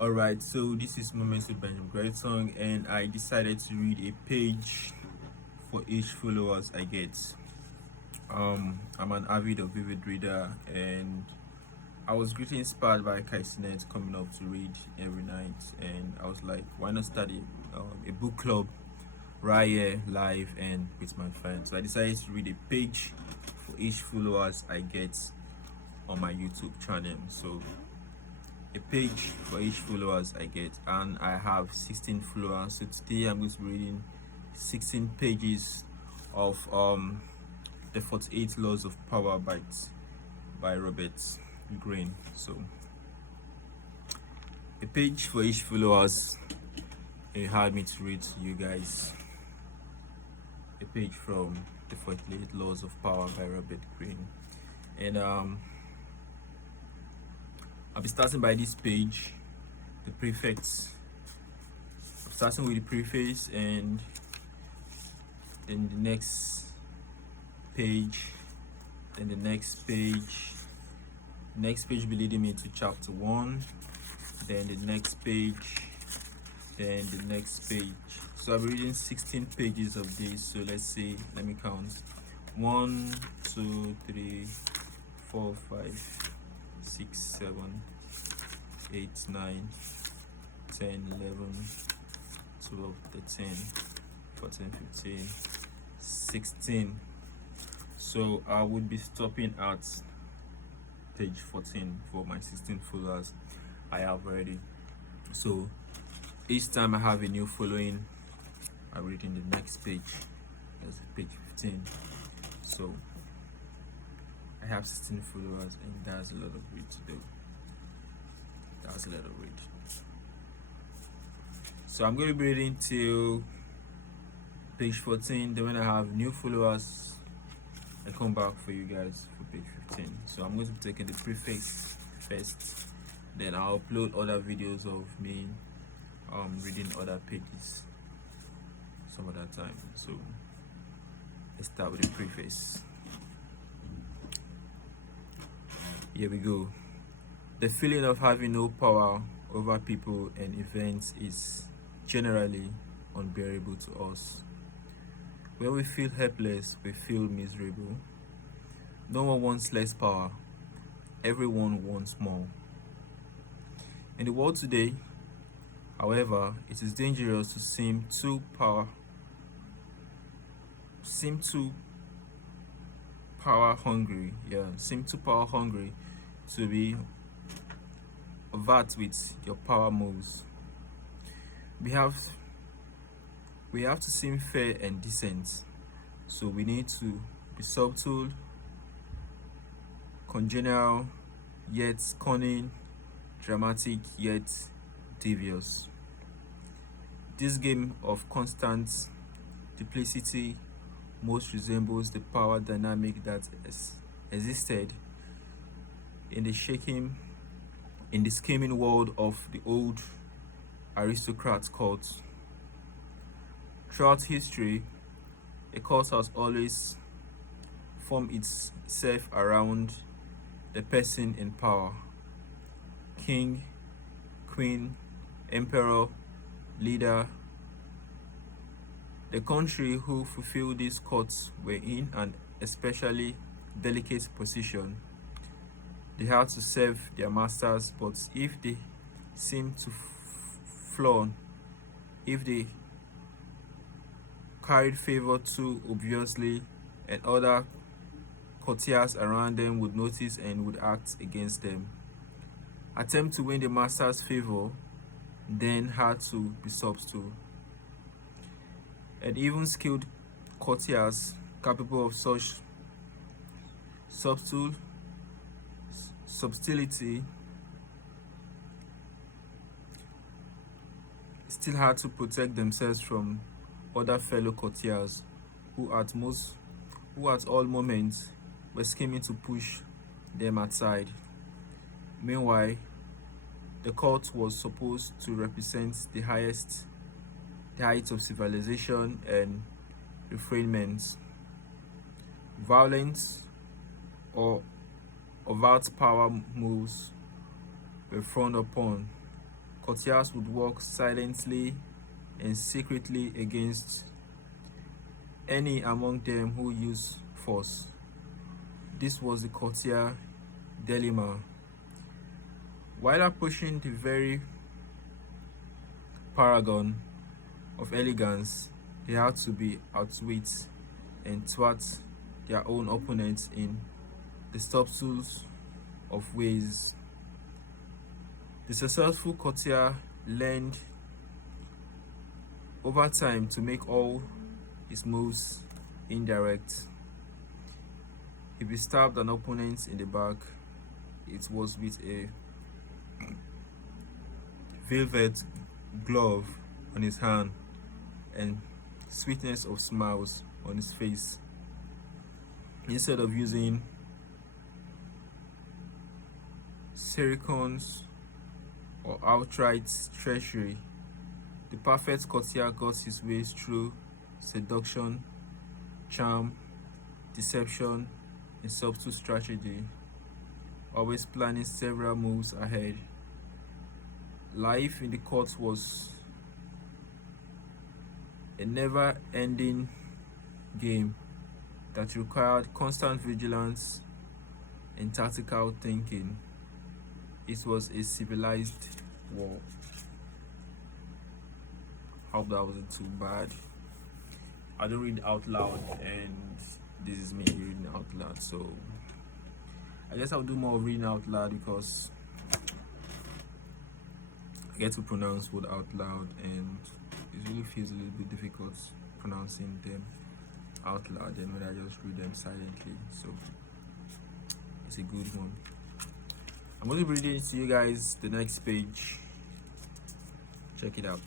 All right, so this is Moments with Benjamin Greatsong, and I decided to read a page for each followers I get. I'm an avid or vivid reader, and I was greatly inspired by Kaisinet coming up to read every night, and I was like, why not start a book club right here, live, and with my friends? So I decided to read a page for each followers I get on my YouTube channel. So a page for each followers I get, and I have 16 followers. So today I'm going to be reading 16 pages of the 48 Laws of Power by Robert Greene. So a page for each followers. It had me to read to you guys a page from the 48 Laws of Power by Robert Greene, and I'll be starting by this page, the prefix, starting with the preface, and then the page then the next page will be leading me to chapter 1, then the next page, then the next page. So I'll be reading 16 pages of this. So let me count: 1 2 3 4 5 6 7 8 9 10 11 12 13 14 15 16. So I would be stopping at page 14 for my 16 followers I have already. So each time I have a new following, I read in the next page. That's page 15. So I have 16 followers, and that's a lot of read to do. That's a lot of read. So I'm going to be reading till page 14. Then when I have new followers, I come back for you guys for page 15. So I'm going to be taking the prefix first, then I'll upload other videos of me reading other pages some other time. So let's start with the preface. Here we go. The feeling of having no power over people and events is generally unbearable to us. When we feel helpless, we feel miserable. No one wants less power. Everyone wants more. In the world today, however, it is dangerous to seem too power hungry. Seem too power hungry to be overt with your power moves. We have to seem fair and decent, so we need to be subtle, congenial, yet cunning, dramatic, yet devious. This game of constant duplicity most resembles the power dynamic that existed in the scheming world of the old aristocrat court. Throughout history, a court has always formed itself around the person in power: king, queen, emperor, leader. The country who fulfilled these courts were in an especially delicate position. They had to serve their masters, but if they seemed to flown, if they carried favor too obviously, and other courtiers around them would notice and would act against them. Attempt to win the master's favor then had to be subtle. And even skilled courtiers capable of such subtlety still had to protect themselves from other fellow courtiers who at all moments were scheming to push them aside. Meanwhile, the court was supposed to represent the heights of civilization and refinement. Violence or overt power moves were frowned upon. courtiers would work silently and secretly against any among them who used force. This was the courtier dilemma. While approaching the very paragon of elegance, they had to be outwit and thwart their own opponents in the subtleties of ways. The successful courtier learned over time to make all his moves indirect. If he stabbed an opponent in the back, it was with a velvet glove on his hand and sweetness of smiles on his face. Instead of using sericons or outright treachery, the perfect courtier got his ways through seduction, charm, deception, and subtle strategy, always planning several moves ahead. Life in the court was a never-ending game that required constant vigilance and tactical thinking. It was a civilized war. Hope that wasn't too bad. I don't read out loud, and this is me reading out loud, so I guess I'll do more reading out loud because I get to pronounce word out loud, and it really feels a little bit difficult pronouncing them out loud than when I just read them silently. So it's a good one. I'm going to be reading it to you guys the next page. Check it out.